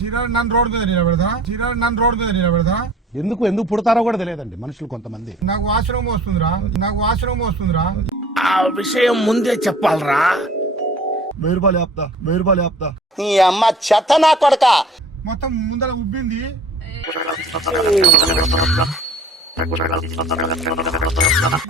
చీరాడు నన్ను రోడ్డు మీద నిలబెడతా చీరాడు నన్ను రోడ్డు మీద నిలబెడతా ఎందుకు ఎందుకు పుడతారో కూడా తెలియదండి మనుషులు కొంతమంది. నాకు వాసనం వస్తుందిరా. నాకు వాసనం వస్తుందిరా. ఆ విషయం ముందే చెప్పాలరా. రూపాయలు ఆపుతా రూపాయలు ఆపుతా. నీ అమ్మ చెత్త నా కొడక. మొత్తం ముందర ఉబ్బింది.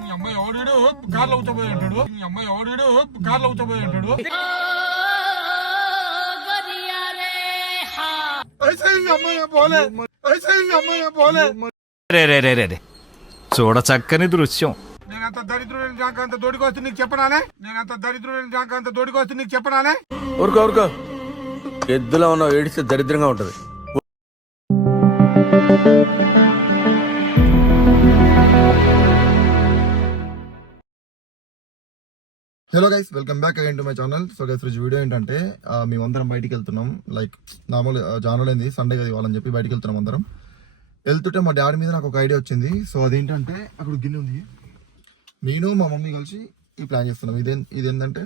మీ అమ్మాయి ఎవడు కార్లో అవుతాపోయి ఉంటాడు. మీ అమ్మాయి ఎవడు కార్లో అవుతాపోయి ఉంటాడు. రే రే రే రే రే చూడ చక్కని దృశ్యం నేను అంత దరిద్రుడిని నాకు అంత దొడికి వస్తే నీకు చెప్పనానే నేను అంత దరిద్రుడిని నాకు అంత దొడికి వస్తే నీకు చెప్పనానే ఊరుకో ఊరుకో ఎద్దులో ఉన్న ఏడిస్తే దరిద్రంగా ఉంటది hello guys welcome back again to my channel so guys రోజు వీడియో ఏంటంటే మేము మేమందరం బయటికి వెళ్తున్నాం. లైక్ నార్మల్ జానల్ అయింది సండే కదా ఇవ్వాలని చెప్పి బయటికి వెళ్తున్నాం అందరం. వెళ్తుంటే మా డాడీ మీద నాకు ఒక ఐడియా వచ్చింది. సో అదేంటంటే అక్కడ గిన్నె ఉంది. నేను మా మమ్మీ కలిసి ఈ ప్లాన్ చేస్తున్నాం. ఇదే ఇదేంటంటే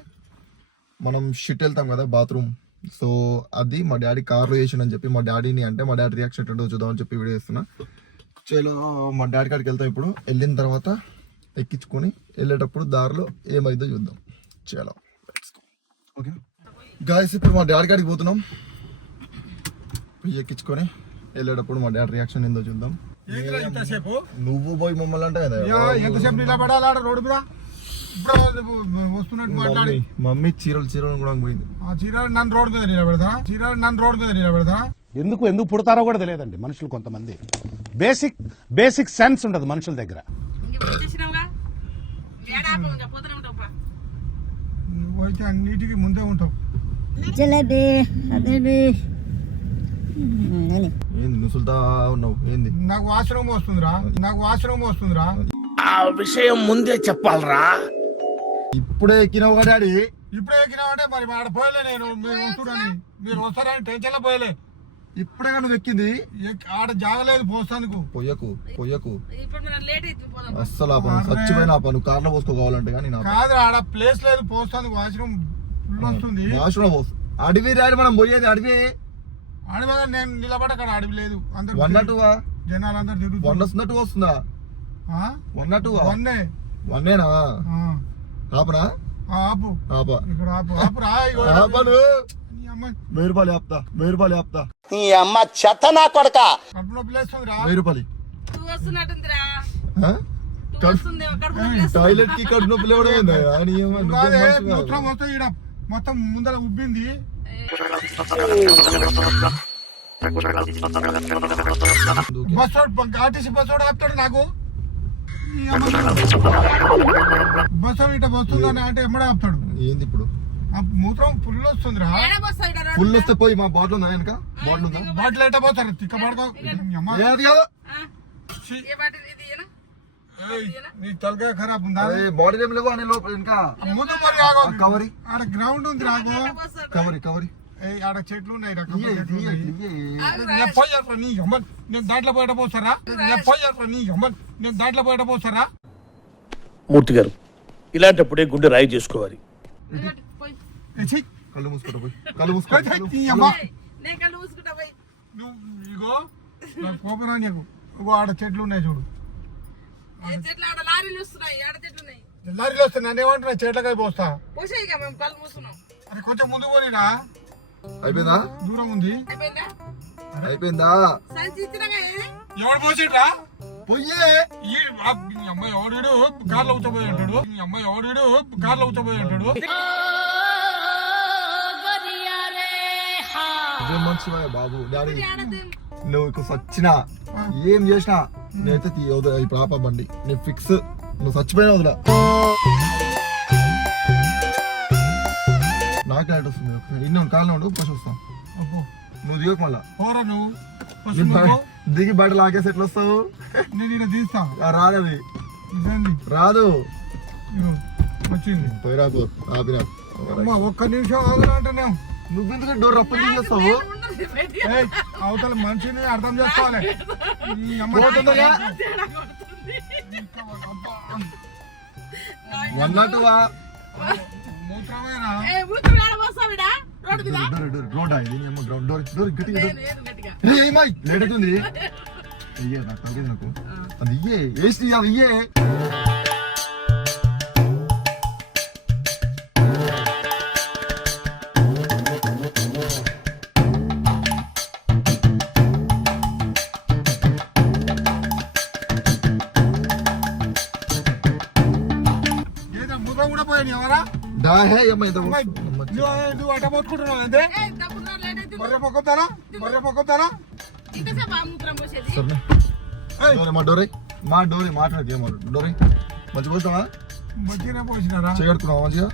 మనం షిట్ వెళ్తాం కదా బాత్రూమ్ సో అది మా డాడీ కార్లో చేసిండని చెప్పి మా డాడీని అంటే మా డాడీ రియాక్షన్ ఎట్టుంటో చూద్దామని చెప్పి వీడియో చేస్తున్నా. చేలో మా డాడీ కాడికి వెళ్తాం ఇప్పుడు. వెళ్ళిన తర్వాత ఎక్కించుకొని వెళ్ళేటప్పుడు దారిలో ఏమైందో చూద్దాం. ఓకే గాయస్ ఇప్పుడు మా డాడీ కాడికి పోతున్నాం. పోయి ఎక్కించుకొని వెళ్ళేటప్పుడు మా డాడీ రియాక్షన్ ఏందో చూద్దాం. నువ్వు పోయి మమ్మల్ని అంటే కదా. యా, ఎంతసేపు నిలబడాలి ఆడ రోడ్డు మీద? ఇప్పుడు వస్తున్నట్టు మాట్లాడి. మమ్మీ చీరలు చీరలు కూడా పోయింది. ఆ చీరాడు నన్ను రోడ్డు మీద నిలబెడతా నన్ను రోడ్డు మీద నిలబెడతా ఎందుకు ఎందుకు పుడతారో కూడా తెలియదండి మనుషులు కొంతమంది. బేసిక్ బేసిక్ సెన్స్ ఉండదు మనుషుల దగ్గర. నువ్వైతే అన్నిటికీ ముందే ఉంటావు జలేబీ అదేబీ. ఏంది నుసులుతా ఉన్నావు? ఏంది? నాకు వాసనం వస్తుందిరా. నాకు వాసనం వస్తుందిరా. ఆ విషయం ముందే చెప్పాలరా? ఇప్పుడే ఎక్కినావు కదా డాడీ. ఇప్పుడే ఎక్కినామంటే మరి ఆడ పోయలే నేను. మీరు వస్తుడని మీరు వస్తారని టెన్షన్లో పోయలే. ఇప్పుడే నువ్వు ఎక్కింది. ఎక్- ఆడ జాగలేదు పోస్తానికి పొయ్యకు పొయ్యకు ఇప్పుడు మనం లేట్ అయితే పోదాం. అస్సలు ఆ పని చచ్చిపోయిన ఆ పని. కార్లో పోసుకోవాలంటే కానీ కాదు ఆడ ప్లేస్ లేదు పోస్తానికి వాసనం ఫుల్ వస్తుంది. వాష్రూమ్ పోసు అడవి డాడీ మనం పోయేది అడవి. అడవి మీద నేను నిలబడ అక్కడ అడవి లేదు. అందరు వన్ నాట్ టూవా జనాలు అందరు వన్ తిరుగుతున్నారు వస్తున్నట్టు వస్తుందా? ఆ? వన్ నాట్ టూవా వన్నే వన్నేనా ఆ. ఆపనా? ఆ, ఆపు. ఆప. ఇక్కడ ఆపు. ఆపు రా ఇగో. ఆపను. వెయ్యి రూపాయలు ఆపుతా వెయ్యి రూపాయలు ఆపుతా. నీ అమ్మ చెత్త నా కొడక. వెయ్యి రూపాయలు. టాయిలెట్కి కడుపు నొప్పి. మూత్రం మొత్తం ఈడ. మొత్తం ముందర ఉబ్బింది. బస్ ఆర్టీసీ బస్ ఆపుతాడు నాకు. బస్ ఇట్లా వస్తుందని అంటే ఎమ్మడే ఆపుతాడు. ఏంది ఇప్పుడు? మూత్రం ఫుల్ వస్తుంది రా ఫుల్? వస్తే పోయి మా బాటిల్ ఉందా వెనక? బాటిల్ ఉందా? బాటిల్. ఎట్ట పోతారు? తిక్క కాదు? ఏయ్, నీ తలకాయ ఖరాబ్ ఉందా? బాడీ ఏం లేవు అని లోపల వెనక. ముందు మరి ఆగో. కవరి. ఆడ గ్రౌండ్ ఉంది రాగో పోస్తావు? కవరి కవరి. ఆడ చెట్లు ఉన్నాయి రా పోయేట్రా నీ అమ్మ నేను దాంట్లో పోయేట పోస్తారా? నేను పోయేట్రా నీ అమ్మ నేను దాంట్లో పోయేట పోస్తారా? మూర్తి గారు ఇలాంటప్పుడే గుండె రాయి చేసుకోవాలి. కళ్ళు మూసుకుంటా పోయి. కళ్ళు పోయి, పోయి, మూసుకుంటా పోయి. నువ్వు ఇగో నాకు నీకు. ఇగో ఆడ చెట్లు ఉన్నాయి చూడు. ఏ చెట్లు ఆడ లారీలు వస్తున్నాయి ఆడ చెట్లు ఉన్నాయి. లారీలో వస్తే నన్ను ఏమంటున్నా చెట్లకాయ పోస్తా. అది కొంచెం ముందు పోనీరా అయిపోయిందా? దూరం ఉంది. అయిపోయిందా? ఎవడు పోసిట్రా పొయ్యే ఈ అమ్మాయి ఎవడు కార్లో అవుతాపోయి ఉంటాడు. మీ అమ్మాయి ఎవడు కార్లో అవుతాపోయి ఉంటాడు. మనిషివా బాబు? డాడీ నువ్వు ఇక సచ్చినా ఏం చేసినా నేనైతే తీ- వదిలే ఇప్పుడు ఆప బండి. నేను ఫిక్స్ నువ్వు చచ్చిపోయినా వదిలా. నాకు లైట్ వస్తుంది. ఇన్న కాలంలో ఉండు ఫస్ట్ వస్తాం. అబ్బో, నువ్వు దిగకు మళ్ళా. పోరా నువ్వు? దిగి బయట లాగేసి ఎట్లా వస్తావు? నేను ఇక్కడ తీస్తా. రాదది రాదు వచ్చింది. పోయిరాకు ఆపినా అమ్మా ఒక్క నిమిషం ఆగురా అంటేనే నువ్వెందుకు డోర్ రప్పని తీసేస్తావు. ఏయ్, అవతల మనిషిని అర్థం చేసుకోవాలి. ఈ అమ్మ పోతుందిగా? వన్ నాట్ వా మూత్రమేనా డోర్ డోర్ రోడ్ ఇది? నీ అమ్మ గ్రౌండ్ డోర్ డోర్ గట్టిగా డోర్. లేదు గట్టిగా. ఏ ఏమై లేట్ అవుతుంది. అయ్యే నాకు తగ్గదు నాకు. అది ఇయ్యే వేసి అది ఇయ్యే. నువ్వు నువ్వు అట్ట పోసుకుంటున్నావు అంతే ఏ డబ్బులు లేట్ అయితే మర్ర పక్కొద్దారా మర్ర పక్కొద్దారా ఇంతసేపు ఆ మూత్రం పోసేది సరే ఏయ్. డోరే మా డోరే మా డోరే మాట్లాడదు ఏమో డోరే మంచి పోస్తావా మంచిగానే పోసినారా చేయగడుకున్నావా మంచిగా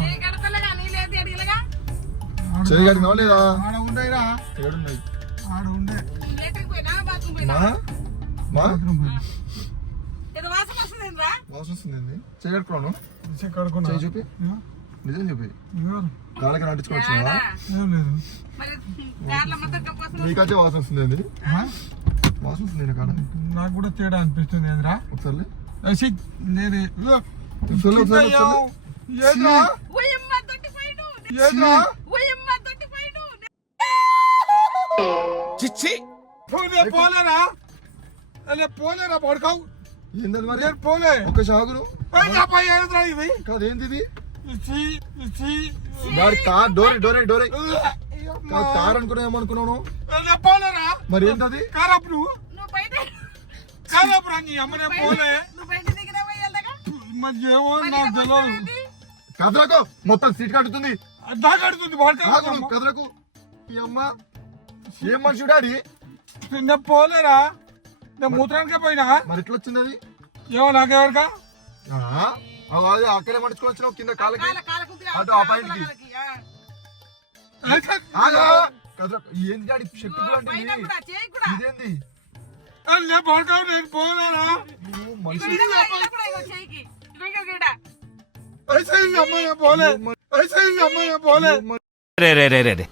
చేయి కడతలేగా నీ లేదు అడిగలేగా చేయగడుకున్నావా లేదా ఆడ ఉండేరా ఏడున్నాయి ఆడ ఉండే లెటర్కి పోయినా బాత్రూమ్ పోయినా మా మా ఏదో వాసన వస్తుందిరా వాసన వస్తుంది చేయి చూపి. నిజం చెప్పి. కాళ్ళకి లేదు. మరి కార్ల మొత్తం కంపోసం నీకైతే వాసన వస్తుంది? వాసన వస్తుంది కాడ నాకు కూడా తేడా అనిపిస్తుంది ఏంద్రా? ఒకసారి నేను. చిచ్చి పోలేరా? అలే పోలేరా పడుకోవు ఏంటది మరి పోలే. ఒక షాగురు ఏయ్, అబ్బాయి, ఏంద్రా ఇది. కాదు ఏంది ఇది ఇచ్చి ఇచ్చి. దాడి కార్ డోరే డోరే డోరే. కార్ అనుకున్నా ఏమనుకున్నాను పోలేరా మరి ఏంటది? కారపు నువ్వు నీ అమ్మనే పోలే. మరి ఏమో నాకు తెలియదు కదలకు మొత్తం సీట్ కట్టుతుంది దాకడుతుంది ఆగుడు, పడుకో కదలకు. ఈ అమ్మ ఏం మనిషి డాడీ? నేను పోలేరా నేను మూత్రానికే పోయినా? మరి ఎట్లా వచ్చింది అది ఏమో నాకెవరికా అదే అక్కడే మడుచుకొని వచ్చినావు కింద కాళ్ళకి? అటు ఆ ఏంది పైన కూడా ఇదేంది? నేను మనిషి. అమ్మాయి పోలే. అమ్మాయి పోలే. రే రే రే రే.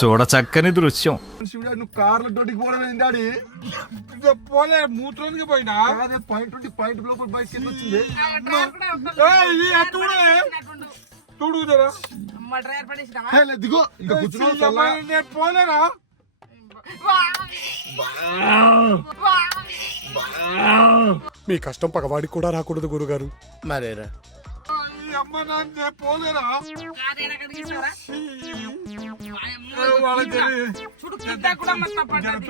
చూడ చక్కని దృశ్యం. డాడీ నువ్వు కార్ల పోవడం డాడీ పోలే మూత్రానికి పోయినా? కాదే పాయింట్ ట్వంటీ పాయింట్ లోపల బైక్ కింద వచ్చింది. చూడు దిగో. ఇంకా పోలేరా మీ కష్టం పగవాడికి కూడా రాకూడదు గురుగారు. మరేరా? ఈ అమ్మ నన్ను నేను పోలేరా వాళ్ళకి తెలియదు. చూడు కింద కూడా పడ్డది.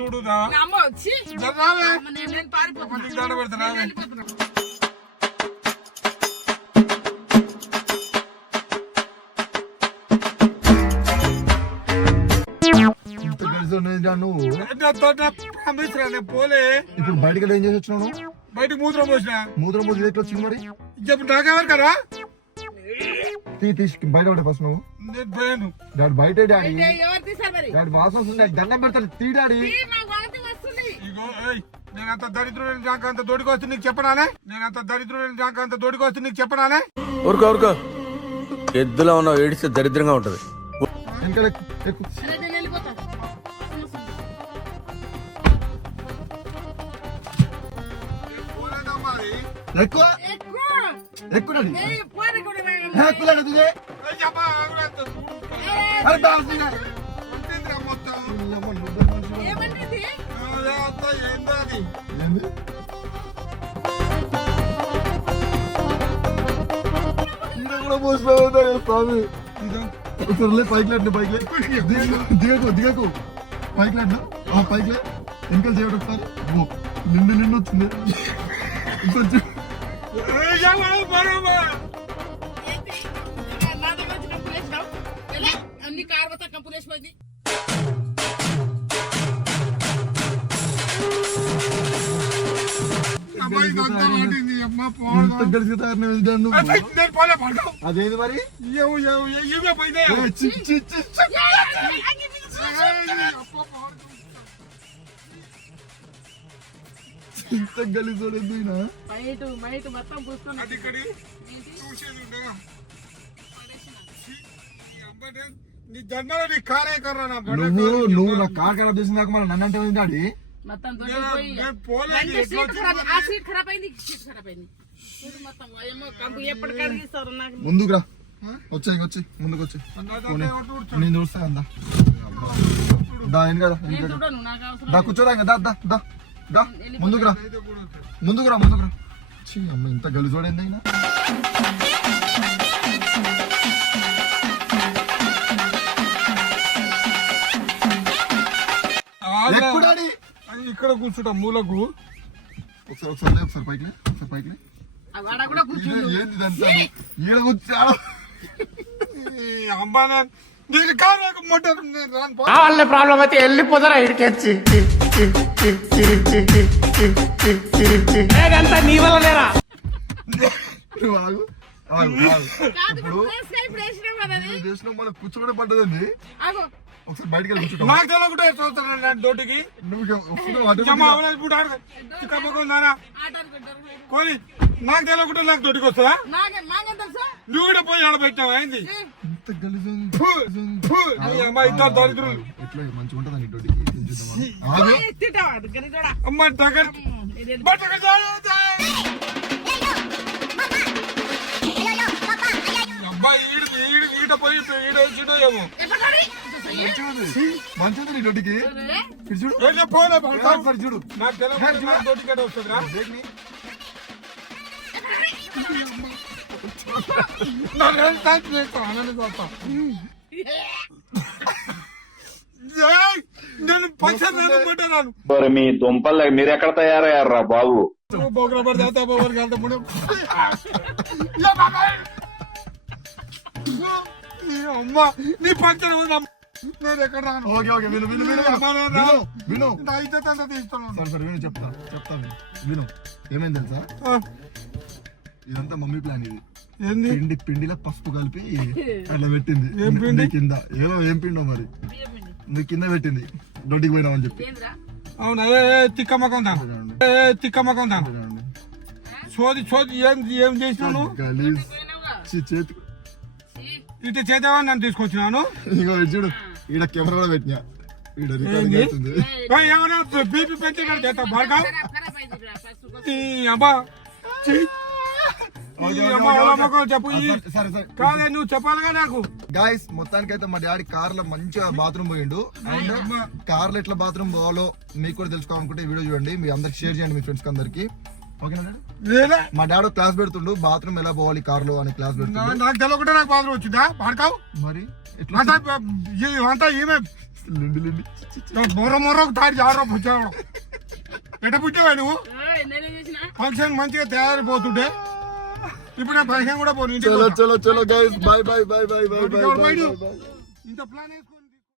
అమ్మ వచ్చి నేను దండ నువ్వు. పోలే. ఇప్పుడు బయటకి ఏం చేసి వచ్చినావు బయటకు మూత్రం పోసిన. మూత్రం పోసి ఎట్లా వచ్చింది మరి? చెప్పు నాకెవరు కదా? తీ తీసి బయట ఫస్ట్ నువ్వు. డాడీ. డాడీ డాడీ వాసన వస్తుంది. దండం పెడతాడు తీ డాడీ. నేను అంత దరిద్రుడైన జాక అంత దొడికి వస్తే నీకు చెప్పనానే నేను అంత దరిద్రుడైన జాక అంత దొడికి వస్తే నీకు ఊరుకో ఊరుకో. ఎద్దులో ఉన్నావు ఏడిస్తే దరిద్రంగా ఉంటది. ఎక్కువ ఎక్కువ. ఎక్కువ డాడీ ఏ, పోయిన కూడా హే, రాగలను. ఎక్కువ డాడీ దిగే ఏయ్ అమ్మా, ఆగురా, ఏ, అరే బాగా డాడీ అంతేంద్రా మొత్తం అమ్మ, నువ్వే మనిషివి. ఏమంటుంది అదే అంతా ఏందో అది ఏంది ఈడ కూడా పోసిపోతుందా స్వామి ఒకసారి పైకి లేండి పైకి లే. దిగకు దిగకు దిగకు పైకి లేండి ఆ పైకి లే వెనకాల చేయడం ఒకసారి ఓ నిండు నిండు వచ్చింది ఇంకొంచెం చి. ఏయ్, అబ్బా, పడుకో. ఇంత గలీజ్ ఎందుకు మైటు మైటు మొత్తం పూసుకున్నా అది ఇక్కడి చూసేది ఉండగా. నీ నీ నా బండ నువ్వు కారు. నువ్వు నా కార్ ఖరాబ్ చేసిన దాకా మరి నన్ను అంటే ఏంటి డాడీ. మొత్తం నేను- దొరికిపోయి. నేను పోలేదు, రెండు ఎట్లా సీట్ ఖరాబ్ ఆ సీట్ ఖరాబ్ అయింది ఈ సీట్ ఖరాబ్ అయింది చూడు మొత్తం ఏమో కంపు ఎప్పుడు కడిగిస్తారు నాకు ముందుకు రా. వచ్చాయి వచ్చి ముందుకు వచ్చి. పోనీ. నేను చూస్తా అందా దా ఏం కదా? ఏం కదా? చూడను నాకు అవసరం దా కూర్చోరా ఇంకా, దా దా దా. దా ముందుకు రా. ముందుకు రా ముందుకు రా. ఛీ, అమ్మ ఇంత గలిజోడైంది అయినా అది ఇక్కడ కూర్చుంటా మూలకు ఒకసారి ఒకసారి లే, ఒకసారి పైకి లే, ఒకసారి పైకి లే. ఏంది ఇదంతా? ఈడ కూర్చోడు ఈ అమ్మా నా- కారు మోటార్ నేను రాను పో. వాళ్ళ ప్రాబ్లం అయితే వెళ్ళిపోతారా ఇడికెచ్చి నీ వల్లనేరా నువ్వు ఆగు. ఆగు, ఆగు. కాదు ఇప్పుడు మన కూర్చోబడి పడ్డదండి ఆగో ఒకసారి బయటికి వెళ్ళి కూర్చుంటావా? నాకు తెలియకుండా చూస్తాను నేను దొడ్డికి నువ్వు వస్తున్నావు జమ కొని నాకు తెలియకుండా నాకు దొడ్డికి వస్తుందా నువ్వు కూడా పోయి ఆడబెట్టావు ఏంది ఇంత గలీజుంది. ఫు, ఫు, నీ అమ్మ ఇద్దరు దరిద్రులు ఎట్లా మంచిగా ఉంటుందండి ఇటువంటి చూద్దామా? ఆగు. తింటావా దగ్గర చూడ అమ్మ దగ్గర బట్టకు జాగ్రత్త. అబ్బా ఈడు ఈడు ఈడ పోయి ఈడ వచ్చిడో ఏమో మంచిగా ఉంది నీ చూడు. చూడు. నేను పచ్చని మరి మీ దుంపలు మీరు ఎక్కడ తయారయ్యారా బాబు? బోగరా పడి చేస్తా బోగర కాదు ముడు యా బాబాయ్! ఈ అమ్మ నీ పంచన అమ్మ. నేను ఎక్కడ రాను? ఓకే ఓకే విను విను విను విను. విను. నా ఇజ్జత్ అంతా తీస్తున్నాను సరే సరే విను చెప్తా చెప్తా విను. విను. ఏమైంది తెలుసా? ఇదంతా మమ్మీ ప్లాన్ ఇది. ఏంది? పిండి పిండిలో పసుపు కలిపి అట్లా పెట్టింది. ఏం పిండి? నీ కింద. ఏదో ఏం పిండో మరి. నీ కింద పెట్టింది. దొడ్డికి పోయినామని చెప్పి. ఏంద్రా? అవునా? ఏ తిక్కమ్మకం దాను ఏ ఏ, తిక్కమ్మకం చూడండి. సోది సోది ఏం ఏం చేసినాను? చేతి. ఇటు చేద్దామని నన్ను తీసుకొచ్చినాను. ఇగో చూడు. ఈడ కెమెరా కూడా పెట్టినా. ఈడ రికార్డింగ్? అవుతుంది. ఏయ్, ఏమన్నా బీపీ పెంచినాడు చేస్తా బాగా ఈ అబ్బా గాయస్ మొత్తానికి అయితే మా డాడీ కార్లో మంచిగా బాత్రూమ్ పోయిండు. అండ్ కార్లో ఎట్లా బాత్రూమ్ పోవాలో మీకు కూడా తెలుసుకోవాలనుకుంటే ఈ వీడియో చూడండి. మీ అందరికి షేర్ చేయండి మీ ఫ్రెండ్స్ అందరికి. మా డాడీ క్లాస్ పెడుతుండు బాత్రూమ్ ఎలా పోవాలి కార్లో అని క్లాస్ నా- పెడుతుండు. నాకు తెలియకుండా నాకు బాధలు వచ్చిందా? పాడకావు మరి? అంతా లిండి మొర్ర మొర్ర తాడి జాగ్రత్త పుచ్చావు. ఎట పుట్టావా నువ్వు? ఫంక్షన్ మంచిగా తయారైపోతుంటే. ఇప్పుడు నేను ఫంక్షన్ కూడా పోను చలో. చలో చలో guys bye bye bye bye bye ఎవరు బాయ్ పోయిడు? బాయ్ ఇంత ప్లాన్